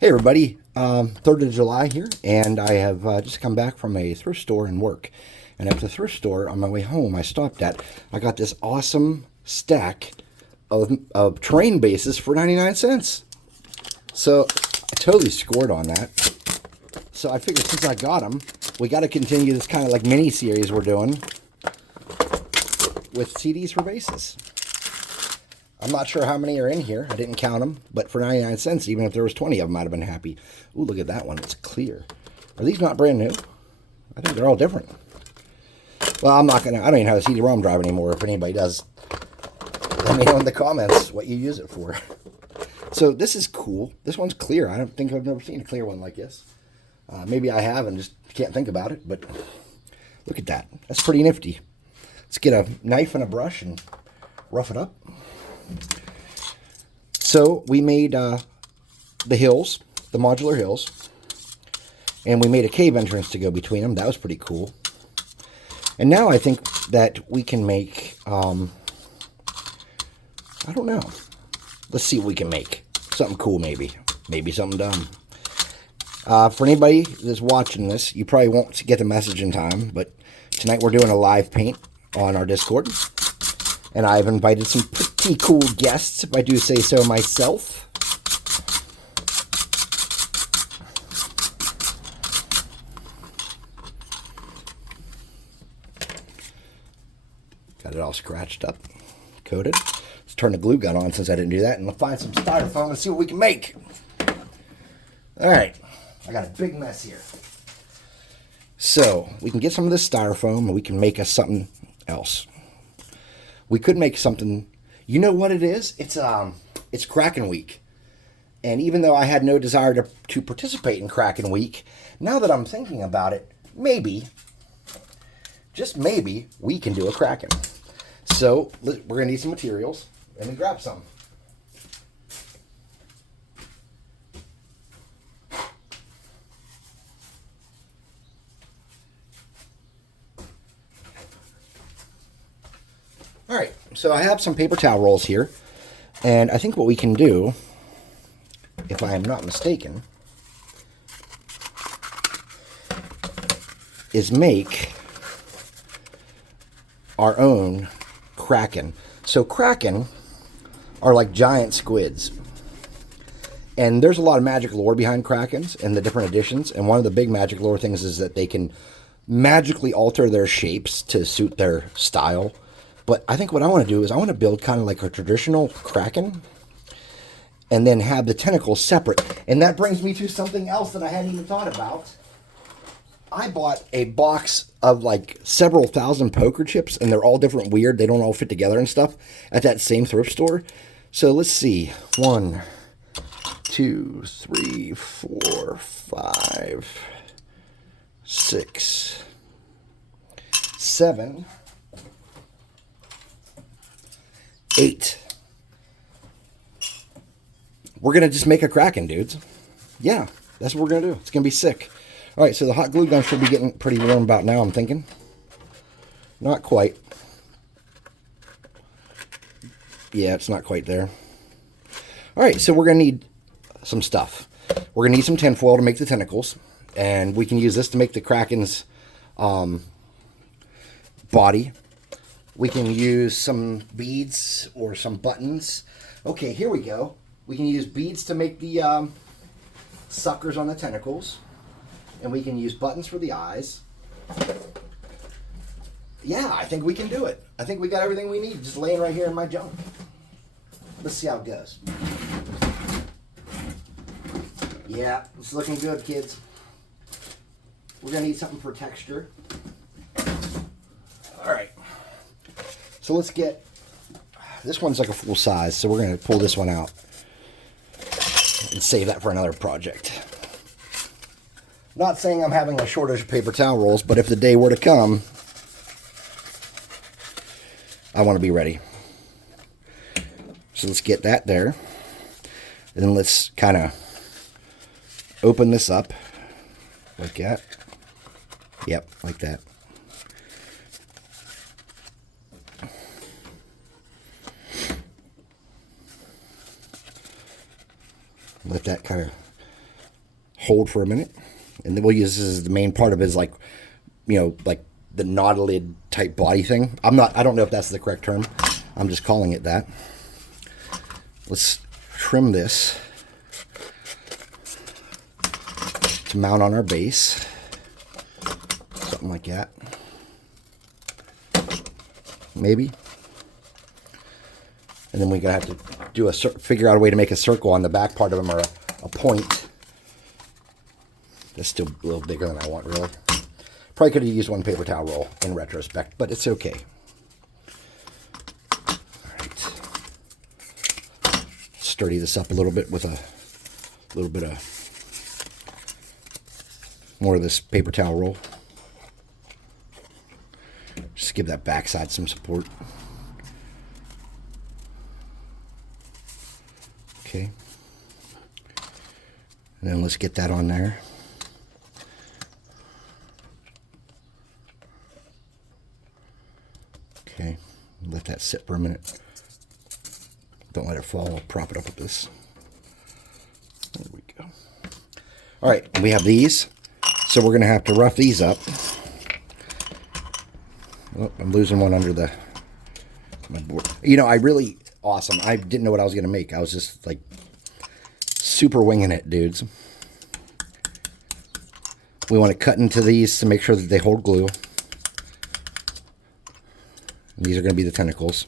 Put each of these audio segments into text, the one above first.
Hey everybody, 3rd of July here, and I have just come back from a thrift store and work. And at the thrift store, on my way home, I got this awesome stack of terrain bases for 99 cents. So I totally scored on that. So I figured since I got them, we got to continue this kind of like mini series we're doing with CDs for bases. I'm not sure how many are in here. I didn't count them, but for 99 cents, even if there was 20 of them, I'd have been happy. Ooh, look at that one. It's clear. Are these not brand new? I think they're all different. Well, I don't even have a CD-ROM drive anymore. If anybody does, let me know in the comments what you use it for. So this is cool. This one's clear. I don't think I've never seen a clear one like this. Maybe I have and just can't think about it, but look at that. That's pretty nifty. Let's get a knife and a brush and rough it up. So we made the hills, the modular hills, and we made a cave entrance to go between them. That was pretty cool. And now I think that we can make, I don't know. Let's see what we can make. Something cool maybe. Maybe something dumb. For anybody that's watching this, you probably won't get the message in time, but tonight we're doing a live paint on our Discord. And I've invited some pretty cool guests, if I do say so myself. Got it all scratched up, coated. Let's turn the glue gun on since I didn't do that, and we'll find some styrofoam and see what we can make. All right, I got a big mess here. So we can get some of this styrofoam and we can make us something else. We could make something. You know what it is? It's Kraken Week. And even though I had no desire to participate in Kraken Week, now that I'm thinking about it, maybe, just maybe, we can do a Kraken. So we're going to need some materials. Let me grab some. All right, so I have some paper towel rolls here, and I think what we can do, if I am not mistaken, is make our own Kraken. So Kraken are like giant squids, and there's a lot of magic lore behind Krakens and the different editions, and one of the big magic lore things is that they can magically alter their shapes to suit their style. But I think what I want to do is I want to build kind of like a traditional Kraken and then have the tentacles separate. And that brings me to something else that I hadn't even thought about. I bought a box of like several thousand poker chips, and they're all different weird. They don't all fit together and stuff at that same thrift store. So let's see. 1, 2, 3, 4, 5, 6, 7, 8. We're going to just make a Kraken, dudes. Yeah, that's what we're going to do. It's going to be sick. All right, so the hot glue gun should be getting pretty warm about now, I'm thinking. Not quite. Yeah, it's not quite there. All right, so we're going to need some stuff. We're going to need some tinfoil to make the tentacles, and we can use this to make the Kraken's body. We can use some beads or some buttons. Okay, here we go. We can use beads to make the suckers on the tentacles. And we can use buttons for the eyes. Yeah, I think we can do it. I think we got everything we need just laying right here in my junk. Let's see how it goes. Yeah, it's looking good, kids. We're going to need something for texture. All right. So let's get, this one's like a full size, so we're going to pull this one out and save that for another project. Not saying I'm having a shortage of paper towel rolls, but if the day were to come, I want to be ready. So let's get that there. And then let's kind of open this up like that. Yep, like that. Let that kind of hold for a minute. And then we'll use this as the main part of his, like, you know, like the nautilid type body thing. I don't know if that's the correct term. I'm just calling it that. Let's trim this to mount on our base. Something like that. Maybe. And then we're going to have to do figure out a way to make a circle on the back part of them, or a point. That's still a little bigger than I want, really. Probably could have used one paper towel roll in retrospect, but it's okay. All right. Sturdy this up a little bit with a little bit of more of this paper towel roll. Just give that backside some support. Okay. And then let's get that on there. Okay. Let that sit for a minute. Don't let it fall. I'll prop it up with this. There we go. All right. And we have these. So we're going to have to rough these up. Oh, I'm losing one under my board. You know, awesome. I didn't know what I was going to make. I was just like super winging it, dudes. We want to cut into these to make sure that they hold glue. And these are going to be the tentacles.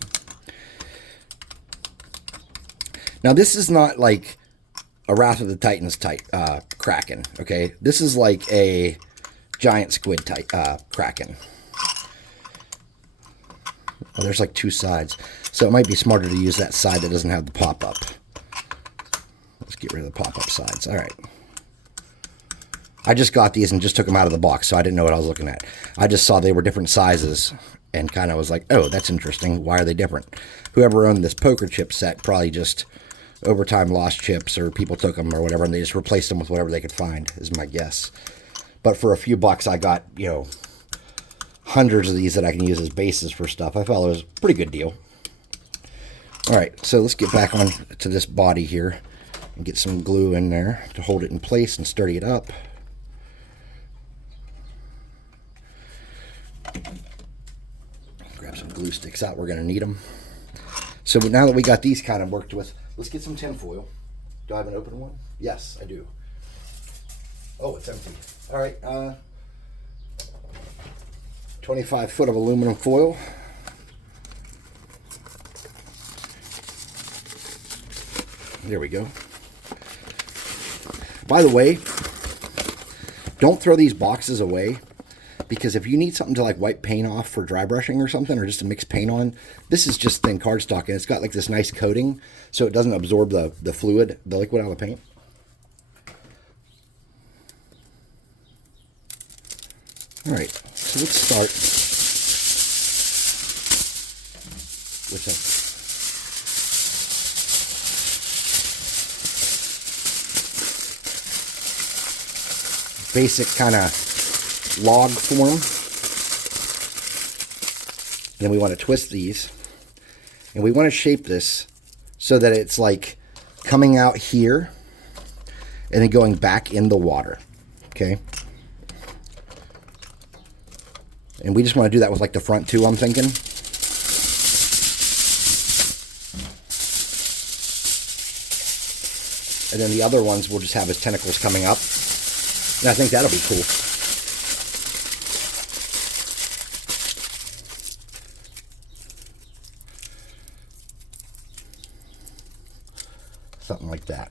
Now, this is not like a Wrath of the Titans type Kraken, okay? This is like a giant squid type Kraken. Oh, there's like two sides. So it might be smarter to use that side that doesn't have the pop-up. Let's get rid of the pop-up sides. All right. I just got these and just took them out of the box, so I didn't know what I was looking at. I just saw they were different sizes and kind of was like, oh, that's interesting. Why are they different? Whoever owned this poker chip set probably just over time lost chips, or people took them or whatever, and they just replaced them with whatever they could find, is my guess. But for a few bucks, I got, you know, hundreds of these that I can use as bases for stuff. I felt it was a pretty good deal. All right, so let's get back on to this body here and get some glue in there to hold it in place and sturdy it up. Grab some glue sticks out. We're going to need them. So now that we got these kind of worked with, let's get some tin foil. Do I have an open one? Yes, I do. Oh, it's empty. All right, 25 foot of aluminum foil. There we go. By the way, don't throw these boxes away, because if you need something to like wipe paint off for dry brushing or something, or just to mix paint on, this is just thin cardstock, and it's got like this nice coating so it doesn't absorb the fluid, the liquid out of the paint. All right, so let's start with a basic kind of log form. And then we want to twist these, and we want to shape this so that it's like coming out here and then going back in the water. Okay. And we just want to do that with like the front two, I'm thinking. And then the other ones we'll just have as tentacles coming up. And I think that'll be cool. Something like that.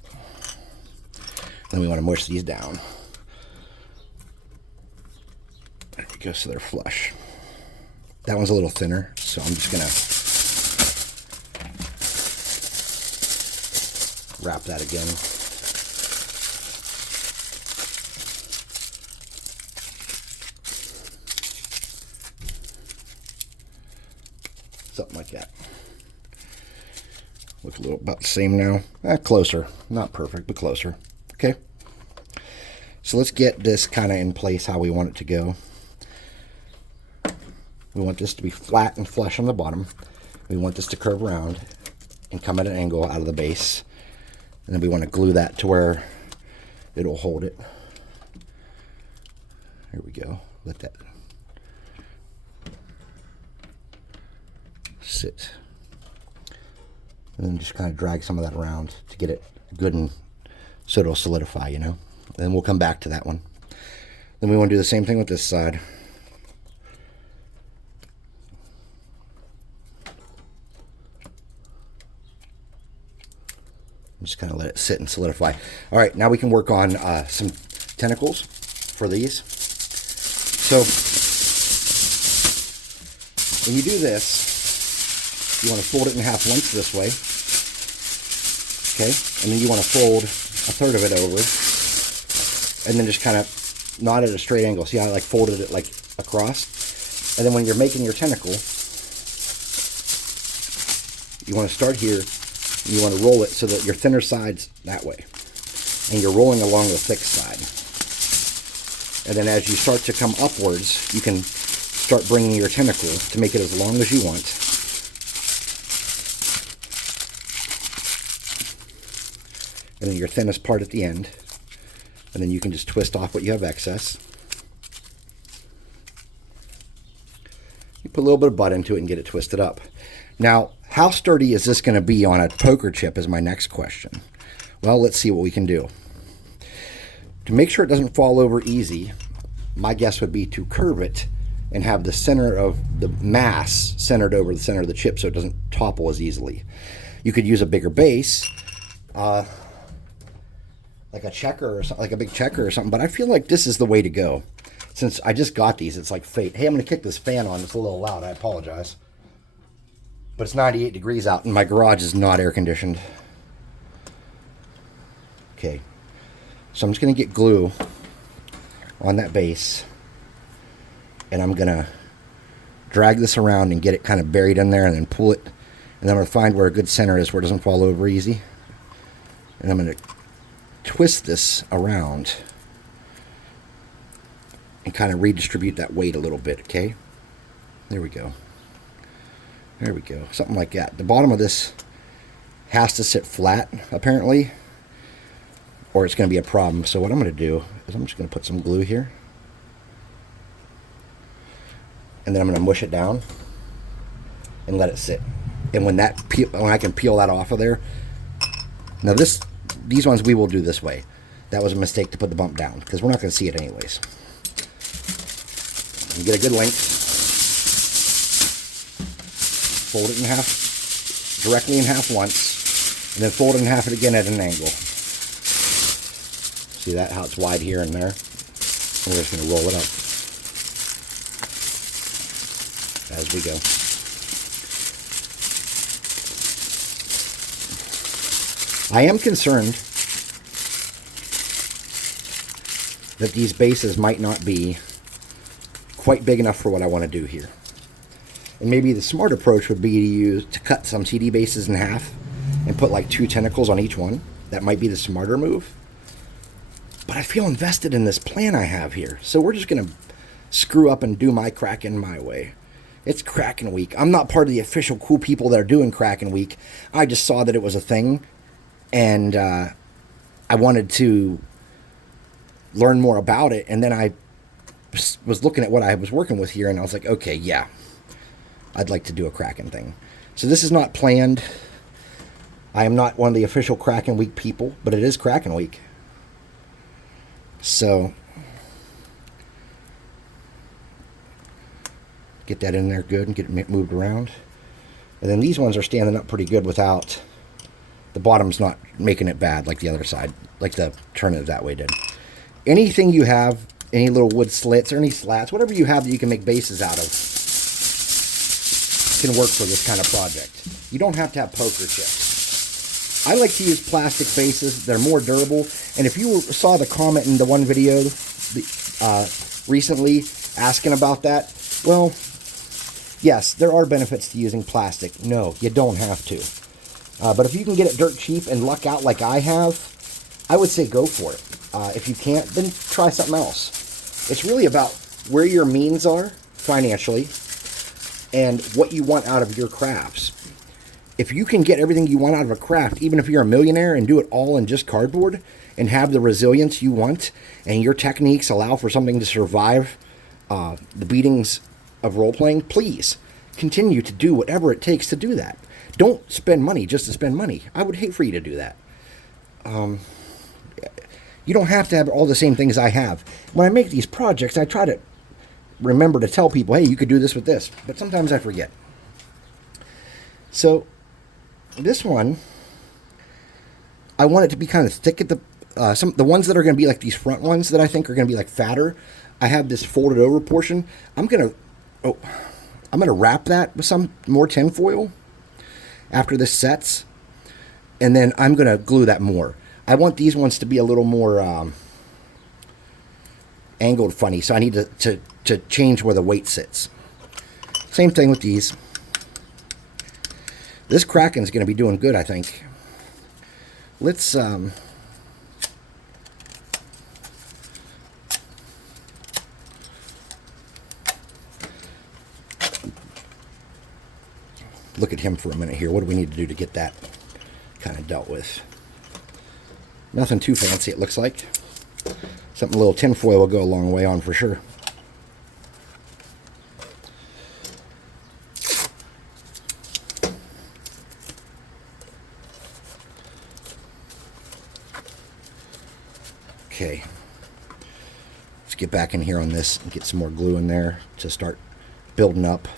Then we want to mush these down. There we go, so they're flush. That one's a little thinner, so I'm just going to wrap that again. Something like that. Looks a little about the same now. Closer. Not perfect, but closer. Okay. So let's get this kind of in place how we want it to go. We want this to be flat and flush on the bottom. We want this to curve around and come at an angle out of the base. And then we want to glue that to where it'll hold it. Here we go. Let that sit. And then just kind of drag some of that around to get it good and so it'll solidify, you know. Then we'll come back to that one. Then we want to do the same thing with this side. Just kind of let it sit and solidify. All right, now we can work on some tentacles for these. So when you do this, you want to fold it in half once this way. Okay, and then you want to fold a third of it over, and then just kind of not at a straight angle. See how I like folded it like across? And then when you're making your tentacle, you want to start here. You want to roll it so that your thinner side's that way, and you're rolling along the thick side. And then as you start to come upwards, you can start bringing your tentacle to make it as long as you want. And then your thinnest part at the end. And then you can just twist off what you have excess. You put a little bit of butt into it and get it twisted up. Now, how sturdy is this going to be on a poker chip is my next question. Well, let's see what we can do. To make sure it doesn't fall over easy, my guess would be to curve it and have the center of the mass centered over the center of the chip so it doesn't topple as easily. You could use a bigger base, like a checker or something, like a big checker or something, but I feel like this is the way to go. Since I just got these, it's like fate. Hey, I'm going to kick this fan on. It's a little loud. I apologize. But it's 98 degrees out, and my garage is not air conditioned. Okay. So I'm just going to get glue on that base, and I'm going to drag this around and get it kind of buried in there, and then pull it, and then I'm going to find where a good center is where it doesn't fall over easy. And I'm going to twist this around and kind of redistribute that weight a little bit, okay? There we go. There we go. Something like that. The bottom of this has to sit flat, apparently, or it's going to be a problem. So what I'm going to do is I'm just going to put some glue here. And then I'm going to mush it down and let it sit. And when I can peel that off of there. Now these ones we will do this way. That was a mistake to put the bump down because we're not going to see it anyways. And get a good length. Fold it in half, directly in half once, and then fold it in half again at an angle. See that, how it's wide here and there? And we're just going to roll it up as we go. I am concerned that these bases might not be quite big enough for what I want to do here. And maybe the smart approach would be to cut some CD bases in half and put like 2 tentacles on each one. That might be the smarter move. But I feel invested in this plan I have here. So we're just going to screw up and do my Kraken my way. It's Kraken week. I'm not part of the official cool people that are doing Kraken week. I just saw that it was a thing. And I wanted to learn more about it. And then I was looking at what I was working with here. And I was like, okay, yeah. I'd like to do a Kraken thing. So this is not planned. I am not one of the official Kraken Week people, but it is Kraken Week. So get that in there good and get it moved around. And then these ones are standing up pretty good without the bottom's not making it bad like the other side, like the turn it that way did. Anything you have, any little wood slits or any slats, whatever you have that you can make bases out of, can work for this kind of project. You don't have to have poker chips. I like to use plastic bases. They're more durable. And if you saw the comment in the one video recently asking about that, well, yes, there are benefits to using plastic. No, you don't have to. But if you can get it dirt cheap and luck out like I have, I would say go for it. If you can't, then try something else. It's really about where your means are financially and what you want out of your crafts. if you can get everything you want out of a craft, even if you're a millionaire, and do it all in just cardboard and have the resilience you want, and your techniques allow for something to survive the beatings of role-playing, please continue to do whatever it takes to do that. Don't spend money just to spend money. I would hate for you to do that. You don't have to have all the same things I have. When I make these projects, I try to remember to tell people, hey, you could do this with this. But sometimes I forget. So this one, I want it to be kind of thick at the the ones that are going to be like these front ones that I think are going to be like fatter. I have this folded over portion. I'm gonna wrap that with some more tinfoil after this sets, and then I'm gonna glue that more. I want these ones to be a little more angled funny, so I need to change where the weight sits. Same thing with these. This Kraken's going to be doing good, I think. Let's look at him for a minute here. What do we need to do to get that kind of dealt with? Nothing too fancy, it looks like. Something a little tinfoil will go a long way on for sure. Okay, let's get back in here on this and get some more glue in there to start building up.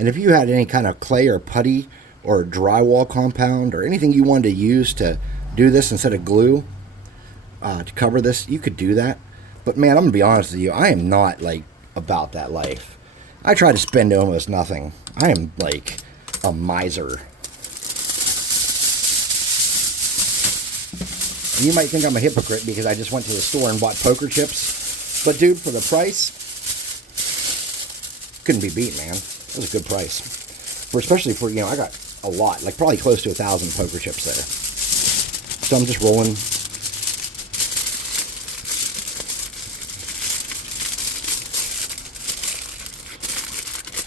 And if you had any kind of clay or putty or drywall compound or anything you wanted to use to do this instead of glue to cover this, you could do that. But man, I'm going to be honest with you, I am not like about that life. I try to spend almost nothing. I am like a miser. And you might think I'm a hypocrite because I just went to the store and bought poker chips. But dude, for the price, couldn't be beat, man. That was a good price. Especially for, I got a lot, like probably close to 1,000 poker chips there. So I'm just rolling.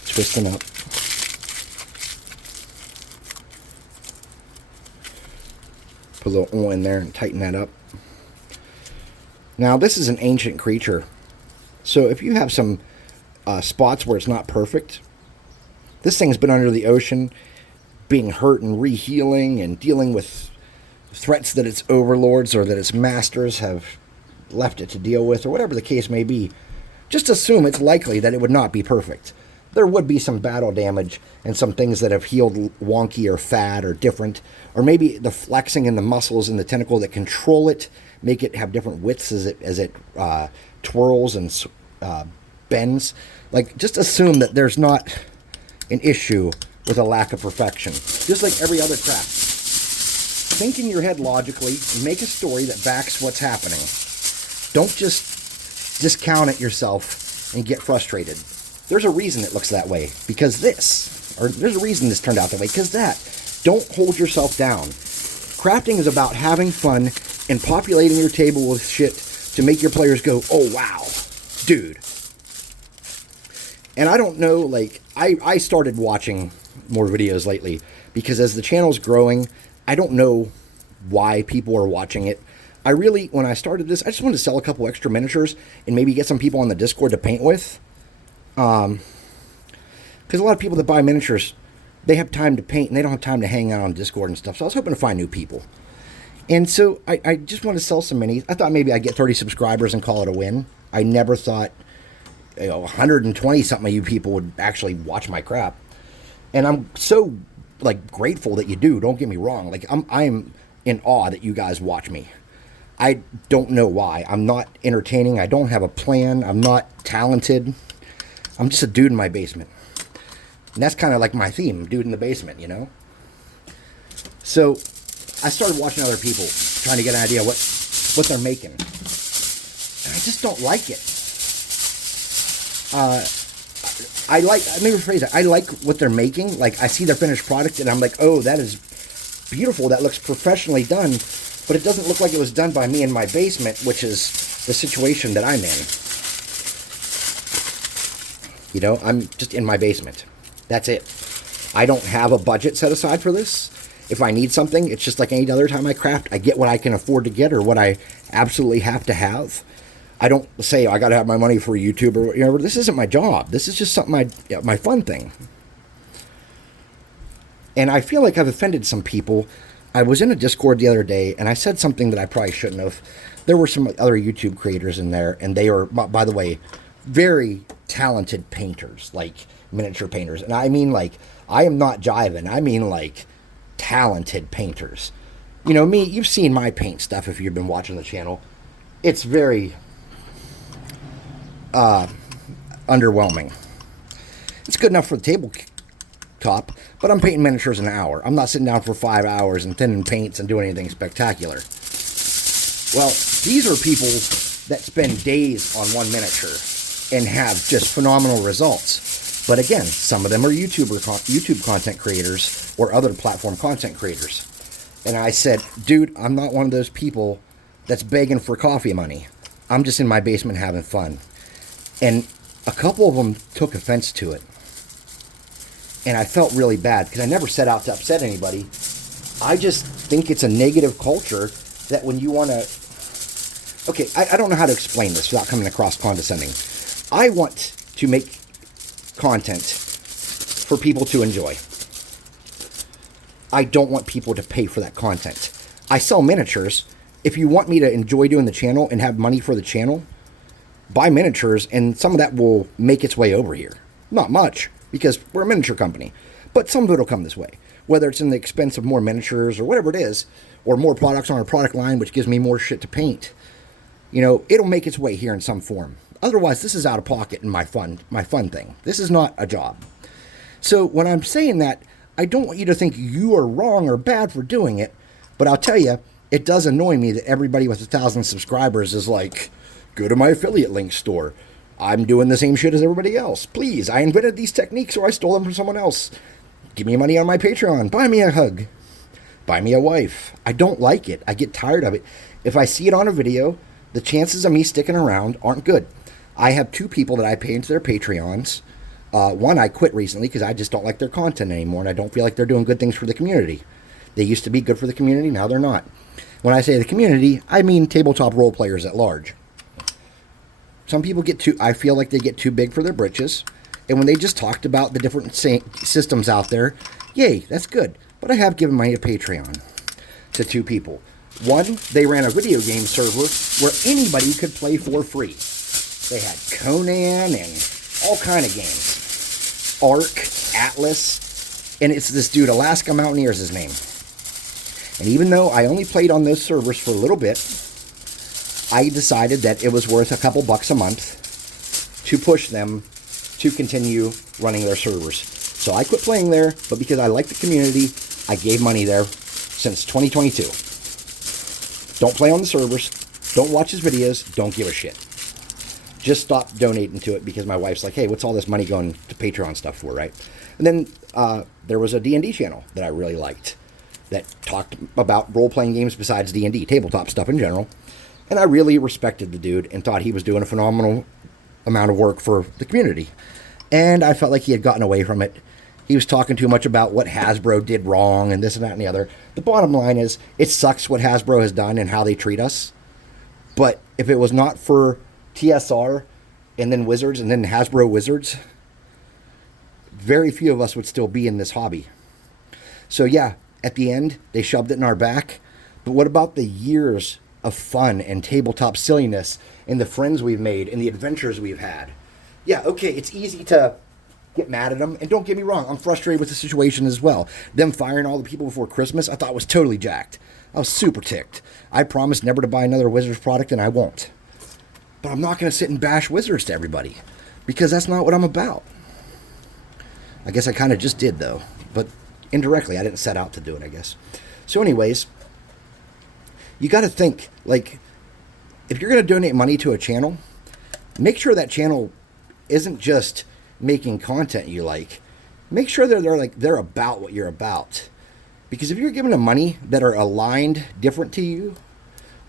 Twisting up. Put a little oil in there and tighten that up. Now, this is an ancient creature. So if you have some spots where it's not perfect, this thing's been under the ocean, being hurt and re-healing and dealing with threats that its overlords or that its masters have left it to deal with, or whatever the case may be. Just assume it's likely that it would not be perfect. There would be some battle damage and some things that have healed wonky or fat or different, or maybe the flexing in the muscles in the tentacle that control it make it have different widths as it twirls and bends. Like, just assume that there's not an issue with a lack of perfection. Just like every other craft. Think in your head logically and make a story that backs what's happening. Don't just discount it yourself and get frustrated. There's a reason it looks that way. Because this. Or there's a reason this turned out that way. Because that. Don't hold yourself down. Crafting is about having fun and populating your table with shit to make your players go, oh wow, dude. And I don't know, like, I started watching more videos lately because as the channel's growing, I don't know why people are watching it. I really, when I started this, I just wanted to sell a couple extra miniatures and maybe get some people on the Discord to paint with. Because a lot of people that buy miniatures, they have time to paint and they don't have time to hang out on Discord and stuff. So I was hoping to find new people. And so I just wanted to sell some minis. I thought maybe I'd get 30 subscribers and call it a win. I never thought 120 something of you people would actually watch my crap, and I'm so like grateful that you do. Don't get me wrong, like I'm in awe that you guys watch me. I don't know why. I'm not entertaining. I don't have a plan. I'm not talented. I'm just a dude in my basement, and that's kind of like my theme, dude in the basement, So I started watching other people, trying to get an idea what they're making. And I just don't like it. Let me rephrase it. I like what they're making. Like, I see their finished product and I'm like, oh, that is beautiful. That looks professionally done. But it doesn't look like it was done by me in my basement, which is the situation that I'm in. You know, I'm just in my basement. That's it. I don't have a budget set aside for this. If I need something, it's just like any other time I craft. I get what I can afford to get or what I absolutely have to have. I don't say, I got to have my money for YouTube or whatever. This isn't my job. This is just something my fun thing. And I feel like I've offended some people. I was in a Discord the other day, and I said something that I probably shouldn't have. There were some other YouTube creators in there, and they are, by the way, very talented painters, like miniature painters. And I mean, like, I am not jiving. I mean, like, talented painters. You know, me, you've seen my paint stuff if you've been watching the channel. It's very underwhelming. It's good enough for the tabletop, but I'm painting miniatures in an hour. I'm not sitting down for 5 hours and thinning paints and doing anything spectacular. Well, these are people that spend days on one miniature and have just phenomenal results. But again, some of them are YouTube content creators or other platform content creators. And I said, dude, I'm not one of those people that's begging for coffee money. I'm just in my basement having fun. And a couple of them took offense to it. And I felt really bad because I never set out to upset anybody. I just think it's a negative culture that when you want to... Okay, I don't know how to explain this without coming across condescending. I want to make content for people to enjoy. I don't want people to pay for that content. I sell miniatures. If you want me to enjoy doing the channel and have money for the channel, buy miniatures, and some of that will make its way over here. Not much, because we're a miniature company, but some of it will come this way. Whether it's in the expense of more miniatures or whatever it is, or more products on our product line, which gives me more shit to paint. You know, it'll make its way here in some form. Otherwise, this is out of pocket and my fun thing. This is not a job. So when I'm saying that, I don't want you to think you are wrong or bad for doing it, but I'll tell you, it does annoy me that everybody with 1,000 subscribers is like, go to my affiliate link store. I'm doing the same shit as everybody else. Please, I invented these techniques or I stole them from someone else. Give me money on my Patreon. Buy me a hug. Buy me a wife. I don't like it. I get tired of it. If I see it on a video, the chances of me sticking around aren't good. I have 2 people that I pay into their Patreons. One I quit recently because I just don't like their content anymore and I don't feel like they're doing good things for the community. They used to be good for the community, now they're not. When I say the community, I mean tabletop role players at large. Some people I feel like they get too big for their britches. And when they just talked about the different systems out there, yay, that's good. But I have given money to Patreon to 2 people. One, they ran a video game server where anybody could play for free. They had Conan and all kind of games. Ark, Atlas, and it's this dude, Alaska Mountaineer is his name. And even though I only played on those servers for a little bit, I decided that it was worth a couple bucks a month to push them to continue running their servers. So I quit playing there, but because I like the community, I gave money there since 2022. Don't play on the servers, don't watch his videos, don't give a shit. Just stop donating to it because my wife's like, hey, what's all this money going to Patreon stuff for, right? And then there was a D&D channel that I really liked that talked about role-playing games besides D&D, tabletop stuff in general. And I really respected the dude and thought he was doing a phenomenal amount of work for the community. And I felt like he had gotten away from it. He was talking too much about what Hasbro did wrong and this and that and the other. The bottom line is, it sucks what Hasbro has done and how they treat us. But if it was not for TSR and then Wizards and then Hasbro Wizards, very few of us would still be in this hobby. So yeah, at the end, they shoved it in our back. But what about the years of fun and tabletop silliness and the friends we've made and the adventures we've had? Yeah, okay, it's easy to get mad at them. And don't get me wrong, I'm frustrated with the situation as well. Them firing all the people before Christmas, I thought was totally jacked. I was super ticked. I promised never to buy another Wizards product, and I won't. But I'm not going to sit and bash Wizards to everybody, because that's not what I'm about. I guess I kind of just did, though. But indirectly, I didn't set out to do it, I guess. So anyways, you got to think, like, if you're going to donate money to a channel, make sure that channel isn't just making content you like. Make sure they're about what you're about. Because if you're giving them money that are aligned different to you,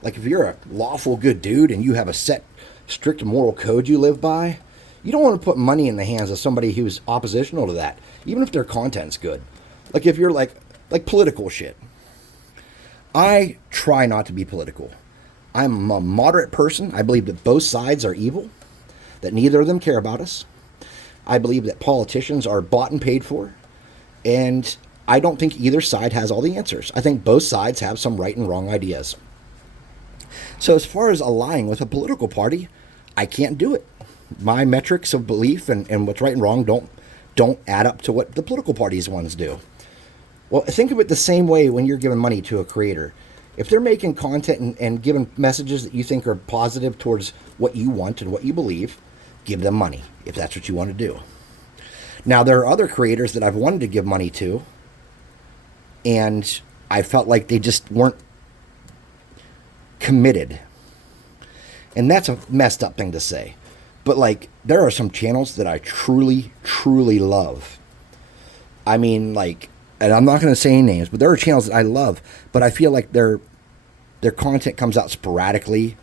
like if you're a lawful good dude and you have a set strict moral code you live by, you don't want to put money in the hands of somebody who's oppositional to that, even if their content's good. Like if you're like political shit. I try not to be political. I'm a moderate person. I believe that both sides are evil, that neither of them care about us. I believe that politicians are bought and paid for, and I don't think either side has all the answers. I think both sides have some right and wrong ideas. So as far as aligning with a political party, I can't do it. My metrics of belief and what's right and wrong don't add up to what the political parties ones do. Well, think of it the same way when you're giving money to a creator. If they're making content and giving messages that you think are positive towards what you want and what you believe, give them money if that's what you want to do. Now, there are other creators that I've wanted to give money to, and I felt like they just weren't committed. And that's a messed up thing to say. But like, there are some channels that I truly, truly love. I mean, like, and I'm not going to say any names, but there are channels that I love, but I feel like their content comes out sporadically,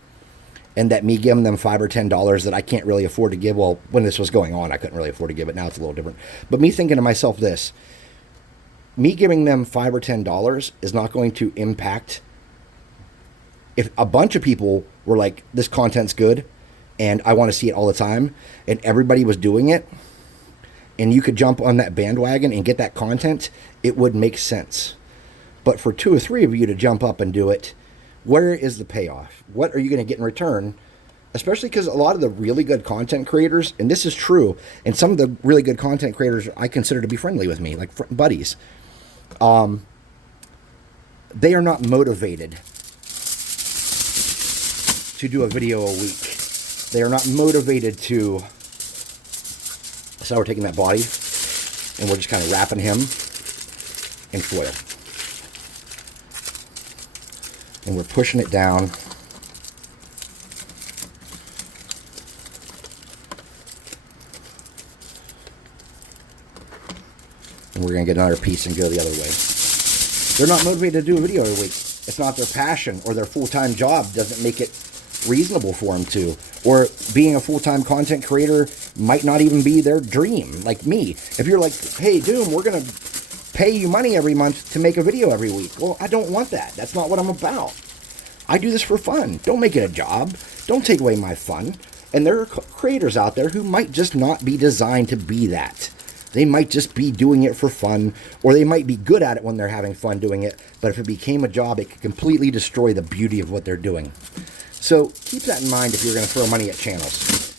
and that me giving them $5 or $10 that I can't really afford to give. Well, when this was going on, I couldn't really afford to give it. Now it's a little different. But me thinking to myself this, me giving them $5 or $10 is not going to impact. If a bunch of people were like, this content's good and I want to see it all the time, and everybody was doing it, and you could jump on that bandwagon and get that content, it would make sense. But for 2 or 3 of you to jump up and do it, where is the payoff? What are you going to get in return? Especially because a lot of the really good content creators, and this is true, and some of the really good content creators I consider to be friendly with me, like buddies, they are not motivated to do a video a week. They are not motivated to... So we're taking that body, and we're just kind of wrapping him in foil. And we're pushing it down. And we're going to get another piece and go the other way. They're not motivated to do a video every week. It's not their passion, or their full-time job doesn't make it reasonable for them to. Or being a full-time content creator might not even be their dream, like me. If you're like, hey, Doom, we're going to pay you money every month to make a video every week. Well, I don't want that. That's not what I'm about. I do this for fun. Don't make it a job. Don't take away my fun. And there are creators out there who might just not be designed to be that. They might just be doing it for fun, or they might be good at it when they're having fun doing it, but if it became a job, it could completely destroy the beauty of what they're doing. So keep that in mind if you're going to throw money at channels.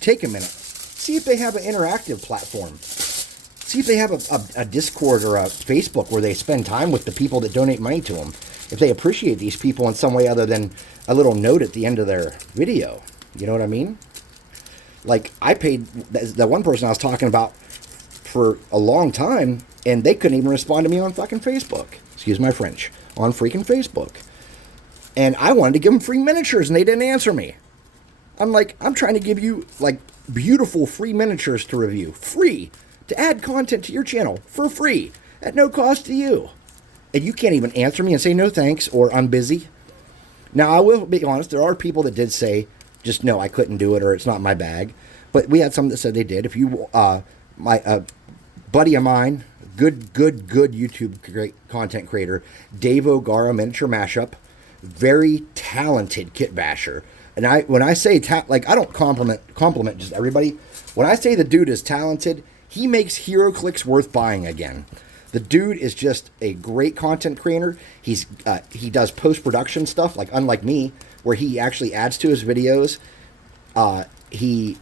Take a minute. See if they have an interactive platform. See if they have a Discord or a Facebook where they spend time with the people that donate money to them. If they appreciate these people in some way other than a little note at the end of their video. You know what I mean? Like, I paid that one person I was talking about for a long time, and they couldn't even respond to me on fucking Facebook. Excuse my French. On freaking Facebook. And I wanted to give them free miniatures, and they didn't answer me. I'm like, I'm trying to give you, like, beautiful free miniatures to review. Free. To add content to your channel. For free. At no cost to you. And you can't even answer me and say no thanks, or I'm busy. Now, I will be honest, there are people that did say, just no, I couldn't do it, or it's not my bag. But we had some that said they did. If you, my buddy of mine, good YouTube great content creator, Dave O'Gara Miniature Mashup, very talented kit basher. And when I say like, I don't compliment just everybody. When I say the dude is talented, he makes HeroClix worth buying again. The dude is just a great content creator. He does post-production stuff, like unlike me, where he actually adds to his videos. He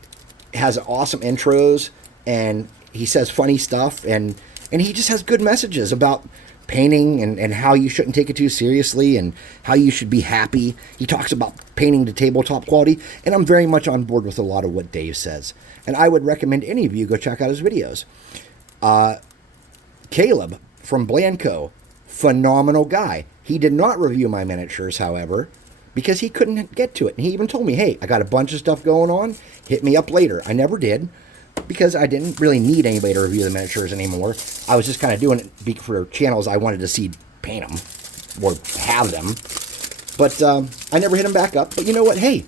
has awesome intros, and he says funny stuff, and he just has good messages about painting and how you shouldn't take it too seriously and how you should be happy. He talks about painting to tabletop quality, and I'm very much on board with a lot of what Dave says. And I would recommend any of you go check out his videos. Caleb from Blanco, phenomenal guy. He did not review my miniatures, however, because he couldn't get to it. And he even told me, hey, I got a bunch of stuff going on. Hit me up later. I never did because I didn't really need anybody to review the miniatures anymore. I was just kind of doing it for channels I wanted to see paint them or have them. But I never hit him back up. But you know what? Hey,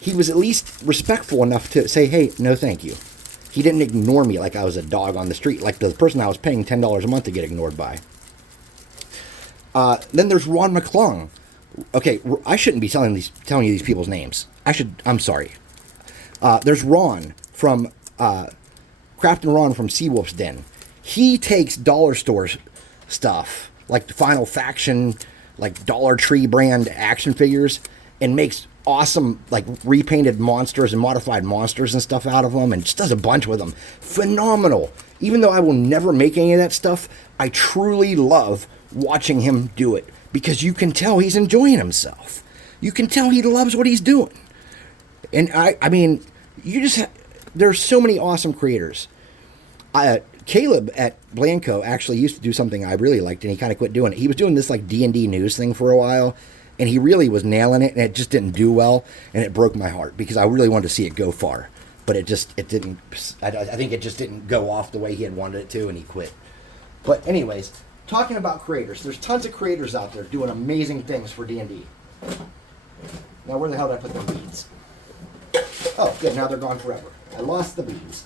he was at least respectful enough to say, hey, no thank you. He didn't ignore me like I was a dog on the street, like the person I was paying $10 a month to get ignored by. Then there's Ron McClung. Okay, I shouldn't be telling you these people's names. I'm sorry. There's Ron from Craftin' Ron from Seawolf's Den. He takes dollar store stuff like the Final Faction, like Dollar Tree brand action figures, and makes awesome like repainted monsters and modified monsters and stuff out of them, and just does a bunch with them. Phenomenal. Even though I will never make any of that stuff, I truly love watching him do it because you can tell he's enjoying himself. You can tell he loves what he's doing. And I mean, there's so many awesome creators. Caleb at Blanco actually used to do something I really liked, and he kind of quit doing it. He was doing this like D&D news thing for a while, and he really was nailing it, and it just didn't do well, and it broke my heart because I really wanted to see it go far. But it didn't, I think it just didn't go off the way he had wanted it to, and he quit. But anyways, talking about creators, there's tons of creators out there doing amazing things for D&D. Now, where the hell did I put the beads? Oh, good, now they're gone forever. I lost the beads.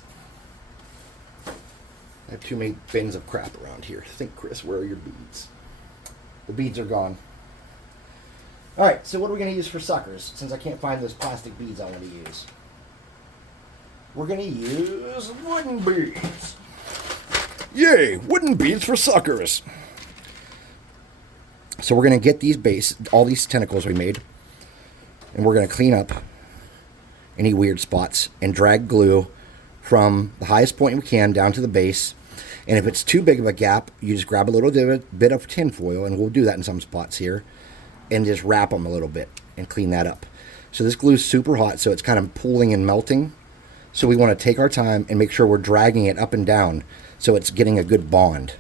I have too many bins of crap around here. Think, Chris, where are your beads? The beads are gone. All right, so what are we going to use for suckers, since I can't find those plastic beads I want to use? We're going to use wooden beads. Yay, wooden beads for suckers. So we're going to get all these tentacles we made, and we're going to clean up any weird spots and drag glue from the highest point we can down to the base. And if it's too big of a gap, you just grab a little bit of tin foil, and we'll do that in some spots here, and just wrap them a little bit and clean that up. So this glue is super hot, so it's kind of pooling and melting. So we want to take our time and make sure we're dragging it up and down so it's getting a good bond.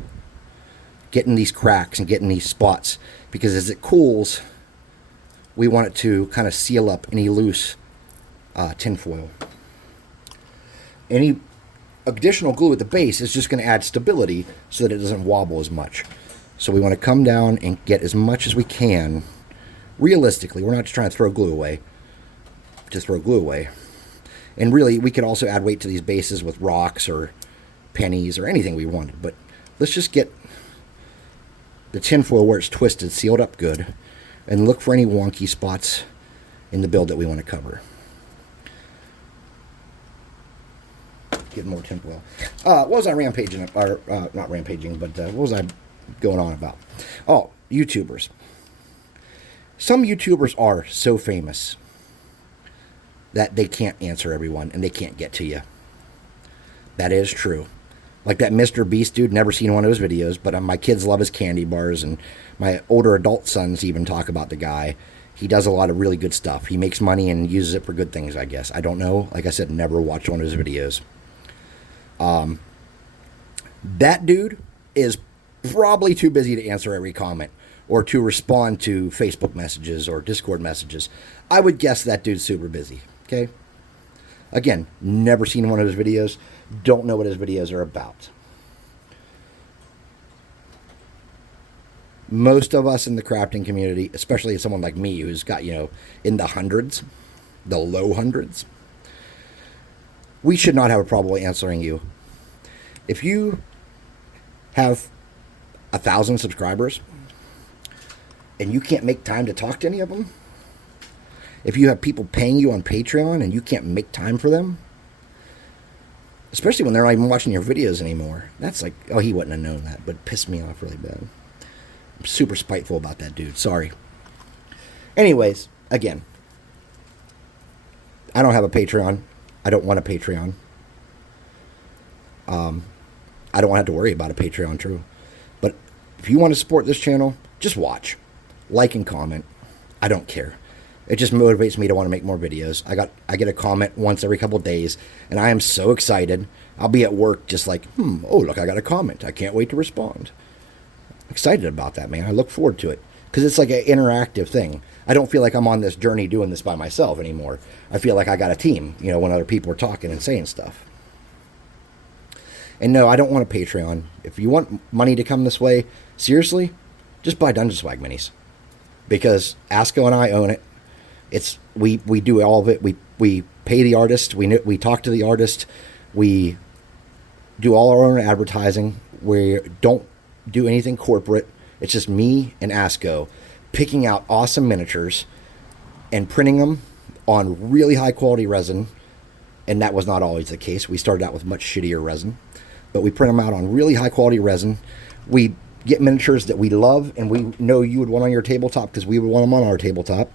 Getting these cracks and getting these spots, because as it cools, we want it to kind of seal up any loose tin foil. Any additional glue at the base is just going to add stability so that it doesn't wobble as much. So we want to come down and get as much as we can. Realistically, we're not just trying to throw glue away. Just throw glue away. And really, we could also add weight to these bases with rocks or pennies or anything we wanted. But let's just get the tinfoil where it's twisted, sealed up good, and look for any wonky spots in the build that we want to cover. Get more tinfoil. What was I rampaging, or not rampaging, but what was I going on about? Oh, YouTubers. Some YouTubers are so famous that they can't answer everyone and they can't get to you. That is true. Like that Mr. Beast dude, never seen one of his videos, but my kids love his candy bars, and my older adult sons even talk about the guy. He does a lot of really good stuff. He makes money and uses it for good things, I guess. I don't know. Like I said, never watched one of his videos. That dude is probably too busy to answer every comment or to respond to Facebook messages or Discord messages. I would guess that dude's super busy. Okay. Again, never seen one of his videos. Don't know what his videos are about. Most of us in the crafting community, especially someone like me who's got, in the hundreds, the low hundreds, we should not have a problem answering you. If you have 1,000 subscribers and you can't make time to talk to any of them, if you have people paying you on Patreon and you can't make time for them, especially when they're not even watching your videos anymore, that's like, oh, he wouldn't have known that, but it pissed me off really bad. I'm super spiteful about that dude. Sorry. Anyways, again, I don't have a Patreon. I don't want a Patreon. I don't have to worry about a Patreon, true. But if you want to support this channel, just watch. Like and comment. I don't care. It just motivates me to want to make more videos. I get a comment once every couple of days, and I am so excited. I'll be at work just like, oh, look, I got a comment. I can't wait to respond. I'm excited about that, man. I look forward to it because it's like an interactive thing. I don't feel like I'm on this journey doing this by myself anymore. I feel like I got a team, when other people are talking and saying stuff. And no, I don't want a Patreon. If you want money to come this way, seriously, just buy Dungeon Swag minis. Because Asco and I own it. We do all of it. We pay the artist. We talk to the artist. We do all our own advertising. We don't do anything corporate. It's just me and Asco picking out awesome miniatures and printing them on really high quality resin. And that was not always the case. We started out with much shittier resin. But we print them out on really high quality resin. We get miniatures that we love and we know you would want on your tabletop because we would want them on our tabletop.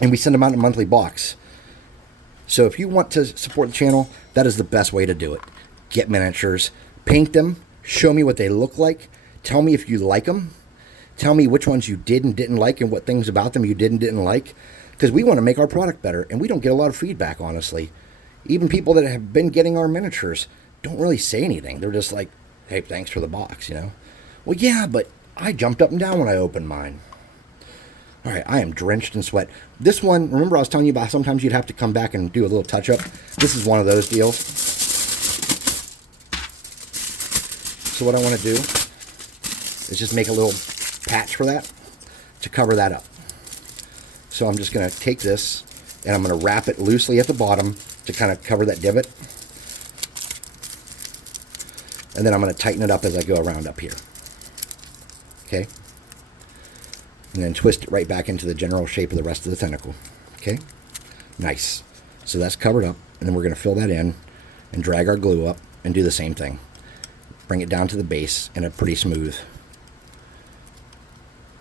And we send them out in a monthly box. So if you want to support the channel, that is the best way to do it. Get miniatures, paint them, show me what they look like, tell me if you like them, tell me which ones you did and didn't like and what things about them you did and didn't like. Because we want to make our product better and we don't get a lot of feedback, honestly. Even people that have been getting our miniatures don't really say anything. They're just like, hey, thanks for the box, Well, yeah, but I jumped up and down when I opened mine. All right, I am drenched in sweat. This one, remember I was telling you about sometimes you'd have to come back and do a little touch-up? This is one of those deals. So what I want to do is just make a little patch for that to cover that up. So I'm just going to take this and I'm going to wrap it loosely at the bottom to kind of cover that divot. And then I'm going to tighten it up as I go around up here. Okay? And then twist it right back into the general shape of the rest of the tentacle. Okay? Nice. So that's covered up. And then we're going to fill that in and drag our glue up and do the same thing. Bring it down to the base and it's pretty smooth.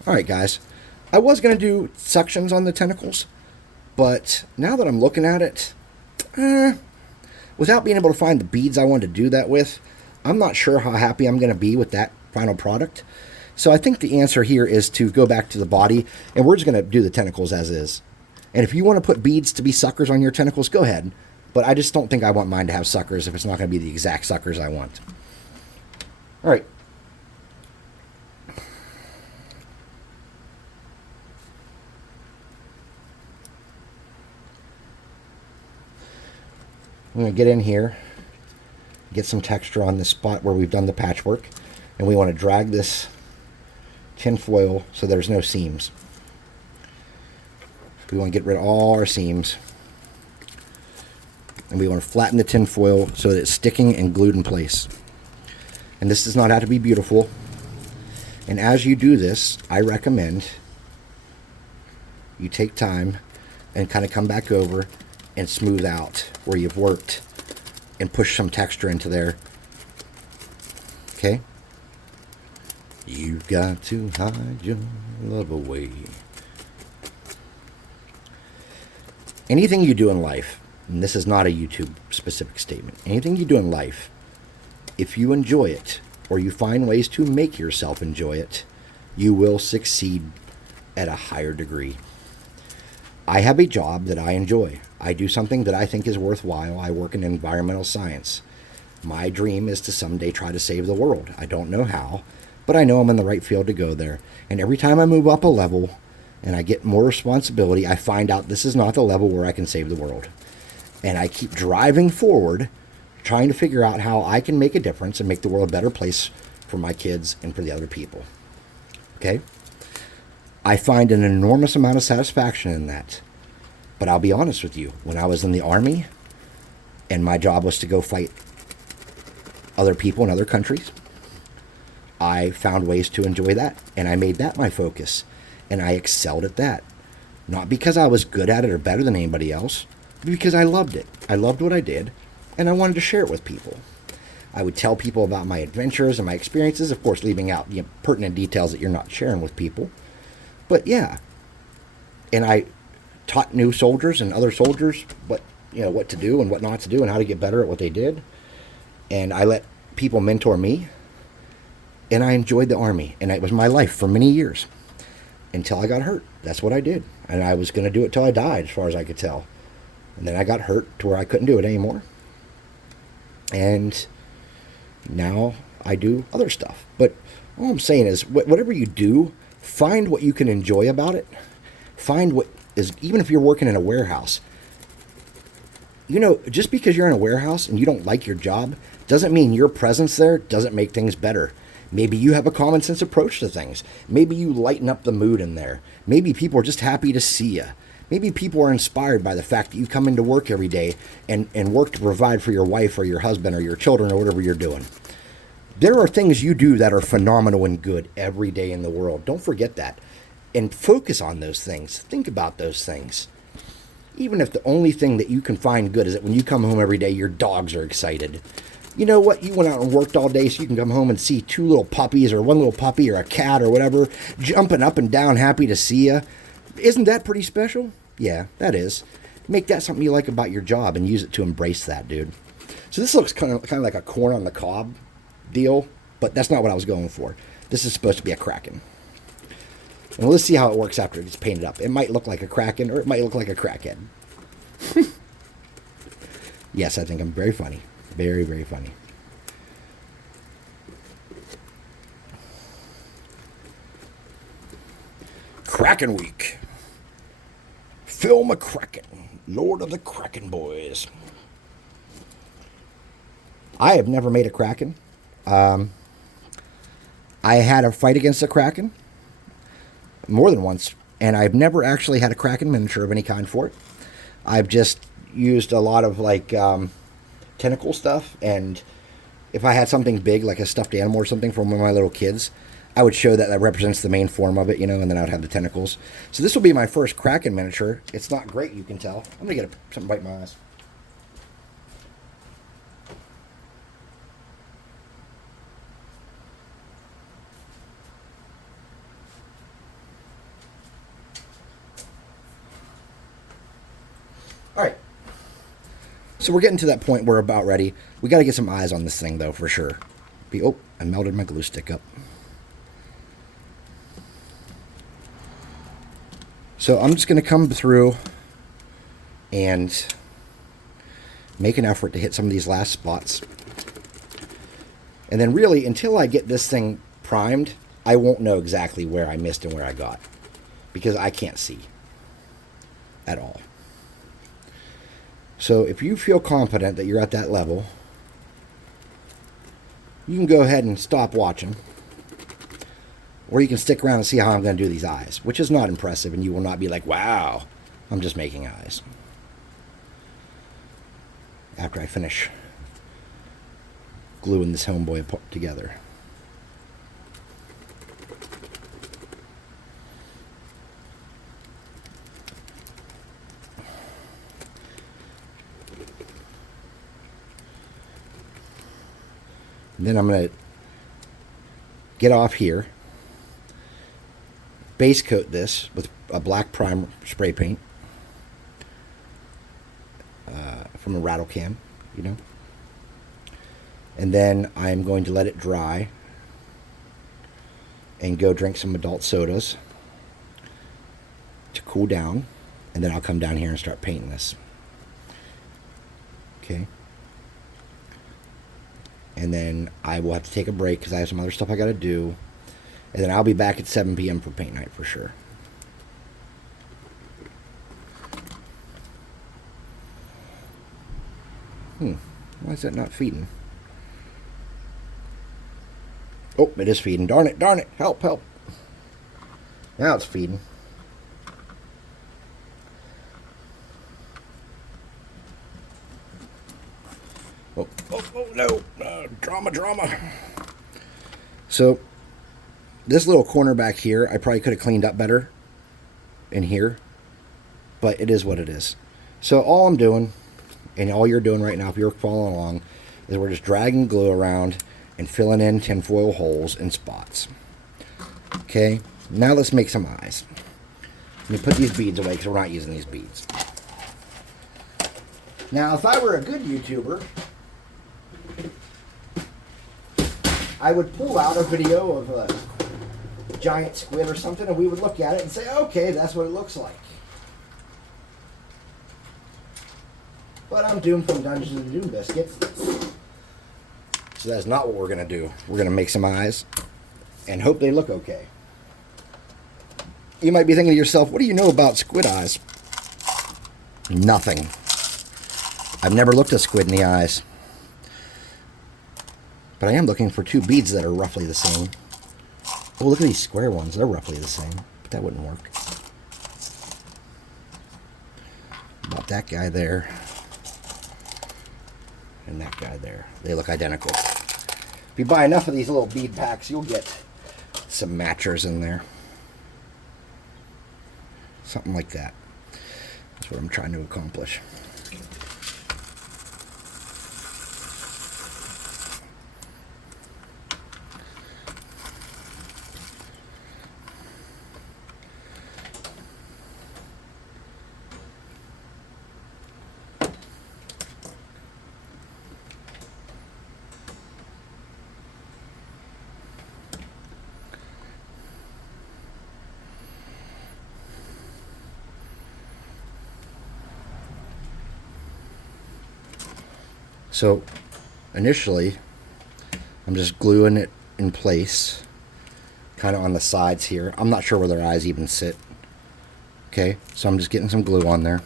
Alright guys. I was going to do sections on the tentacles. But now that I'm looking at it, without being able to find the beads I wanted to do that with, I'm not sure how happy I'm going to be with that final product. So I think the answer here is to go back to the body, and we're just going to do the tentacles as is. And if you want to put beads to be suckers on your tentacles, go ahead. But I just don't think I want mine to have suckers if it's not going to be the exact suckers I want. All right. I'm going to get in here, get some texture on this spot where we've done the patchwork, and we want to drag this tin foil so there's no seams. We want to get rid of all our seams, and we want to flatten the tin foil so that it's sticking and glued in place. And this does not have to be beautiful. And as you do this, I recommend you take time and kind of come back over and smooth out where you've worked and push some texture into there. Okay? You've got to hide your love away. Anything you do in life, and this is not a YouTube specific statement, anything you do in life, if you enjoy it or you find ways to make yourself enjoy it, you will succeed at a higher degree. I have a job that I enjoy. I do something that I think is worthwhile. I work in environmental science. My dream is to someday try to save the world. I don't know how, but I know I'm in the right field to go there. And every time I move up a level and I get more responsibility, I find out this is not the level where I can save the world. And I keep driving forward, trying to figure out how I can make a difference and make the world a better place for my kids and for the other people. Okay? I find an enormous amount of satisfaction in that. But I'll be honest with you, when I was in the Army and my job was to go fight other people in other countries, I found ways to enjoy that, and I made that my focus, and I excelled at that. Not because I was good at it or better than anybody else, but because I loved it. I loved what I did, and I wanted to share it with people. I would tell people about my adventures and my experiences, of course leaving out pertinent details that you're not sharing with people. But yeah, and I taught new soldiers and other soldiers what to do and what not to do and how to get better at what they did. And I let people mentor me, and I enjoyed the Army, and it was my life for many years until I got hurt. That's what I did, and I was going to do it till I died, as far as I could tell. And then I got hurt to where I couldn't do it anymore, and now I do other stuff. But all I'm saying is, whatever you do, find what you can enjoy about it. Find what is, even if you're working in a warehouse, you know, just because you're in a warehouse and you don't like your job doesn't mean your presence there doesn't make things better. Maybe you have a common sense approach to things. Maybe you lighten up the mood in there. Maybe people are just happy to see you. Maybe people are inspired by the fact that you come into work every day and work to provide for your wife or your husband or your children or whatever you're doing. There are things you do that are phenomenal and good every day in the world. Don't forget that. And focus on those things. Think about those things. Even if the only thing that you can find good is that when you come home every day, your dogs are excited. You know what? You went out and worked all day so you can come home and see two little puppies or one little puppy or a cat or whatever jumping up and down happy to see you. Isn't that pretty special? Yeah, that is. Make that something you like about your job and use it to embrace that, dude. So this looks kind of like a corn on the cob deal, but that's not what I was going for. This is supposed to be a Kraken. And let's see how it works after it gets painted up. It might look like a Kraken or it might look like a crackhead. Yes, I think I'm very funny. Very, very funny. Kraken Week. Film a Kraken. Lord of the Kraken boys. I have never made a Kraken. I had a fight against a Kraken more than once, and I've never actually had a Kraken miniature of any kind for it. I've just used a lot of like tentacle stuff, and if I had something big like a stuffed animal or something from one of my little kids, I would show that represents the main form of it, you know, and then I would have the tentacles. So this will be my first Kraken miniature. It's not great, you can tell. I'm going to get something bite my eyes. All right. So we're getting to that point where we're about ready. We got to get some eyes on this thing, though, for sure. Oh, I melted my glue stick up. So I'm just going to come through and make an effort to hit some of these last spots. And then really, until I get this thing primed, I won't know exactly where I missed and where I got, because I can't see at all. So if you feel confident that you're at that level, you can go ahead and stop watching. Or you can stick around and see how I'm going to do these eyes, which is not impressive, and you will not be like, wow, I'm just making eyes. After I finish gluing this homeboy together. And then I'm going to get off here, base coat this with a black primer spray paint from a rattle can, you know. And then I'm going to let it dry and go drink some adult sodas to cool down. And then I'll come down here and start painting this. Okay. And then I will have to take a break because I have some other stuff I got to do. And then I'll be back at 7 p.m. for paint night for sure. Why is that not feeding? Oh, it is feeding. Darn it, darn it. Help, help. Now it's feeding. Oh, no. Drama. So, this little corner back here, I probably could have cleaned up better in here. But it is what it is. So, all I'm doing, and all you're doing right now, if you're following along, is we're just dragging glue around and filling in tinfoil holes and spots. Okay, now let's make some eyes. Let me put these beads away because we're not using these beads. Now, if I were a good YouTuber, I would pull out a video of a giant squid or something, and we would look at it and say, okay, that's what it looks like. But I'm doomed from Dungeons and Doom Biscuits. So that's not what we're going to do. We're going to make some eyes and hope they look okay. you might be thinking to yourself, what do you know about squid eyes? Nothing. I've never looked a squid in the eyes. But I am looking for 2 beads that are roughly the same. Oh, look at these square ones. They're roughly the same. But that wouldn't work. About that guy there. And that guy there. They look identical. If you buy enough of these little bead packs, you'll get some matchers in there. Something like that. That's what I'm trying to accomplish. So initially, I'm just gluing it in place, kind of on the sides here. I'm not sure where their eyes even sit. Okay, so I'm just getting some glue on there.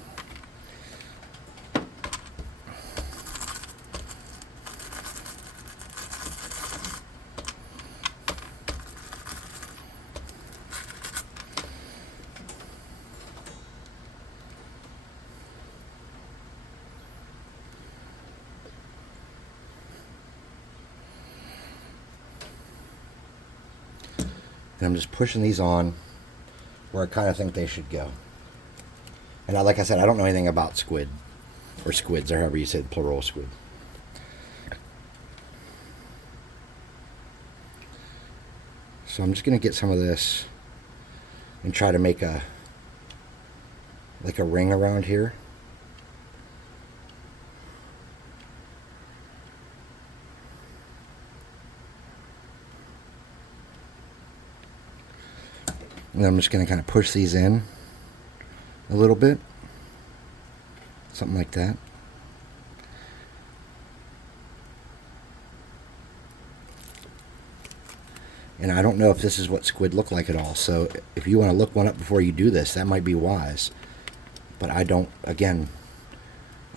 And I'm just pushing these on where I kind of think they should go. And like I said, I don't know anything about squid, or squids, or however you say the plural squid. So I'm just going to get some of this and try to make a ring around here. And I'm just going to kind of push these in a little bit. Something like that. And I don't know if this is what squid look like at all. So if you want to look one up before you do this, that might be wise. But I don't, again,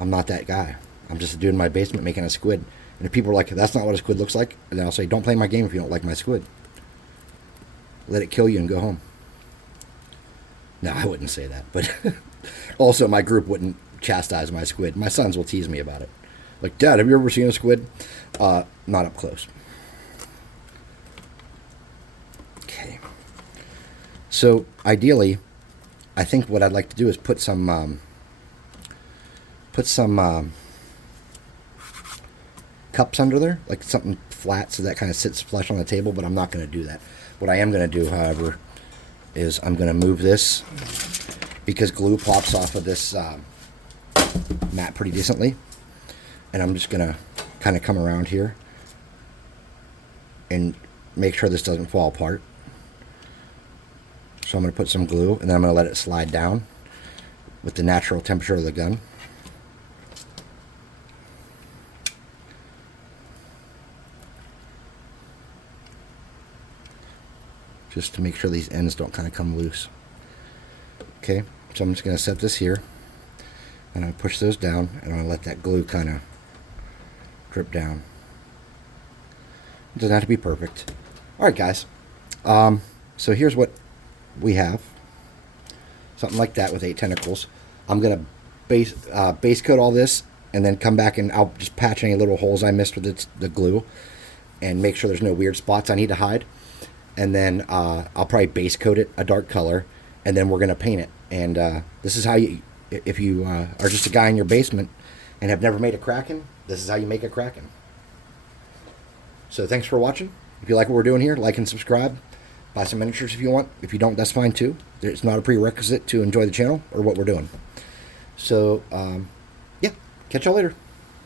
I'm not that guy. I'm just a dude in my basement making a squid. And if people are like, that's not what a squid looks like, and then I'll say, don't play my game if you don't like my squid. Let it kill you and go home. No, I wouldn't say that. But also, my group wouldn't chastise my squid. My sons will tease me about it. Like, Dad, have you ever seen a squid? Not up close. Okay. So, ideally, I think what I'd like to do is put some cups under there, like something flat so that kind of sits flush on the table, but I'm not going to do that. What I am going to do, however, is I'm going to move this, because glue pops off of this mat pretty decently, and I'm just going to kind of come around here and make sure this doesn't fall apart. So I'm going to put some glue, and then I'm going to let it slide down with the natural temperature of the gun. Just to make sure these ends don't kind of come loose. Okay, so I'm just going to set this here, and I'm going to push those down, and I'm going to let that glue kind of drip down. It doesn't have to be perfect. Alright guys, so here's what we have. Something like that with 8 tentacles. I'm going to base coat all this, and then come back and I'll just patch any little holes I missed with the glue, and make sure there's no weird spots I need to hide. And then I'll probably base coat it a dark color, and then we're going to paint it. And this is how you, if you are just a guy in your basement and have never made a Kraken, this is how you make a Kraken. So thanks for watching. If you like what we're doing here, like and subscribe. Buy some miniatures if you want. If you don't, that's fine too. It's not a prerequisite to enjoy the channel or what we're doing. So, yeah, catch y'all later.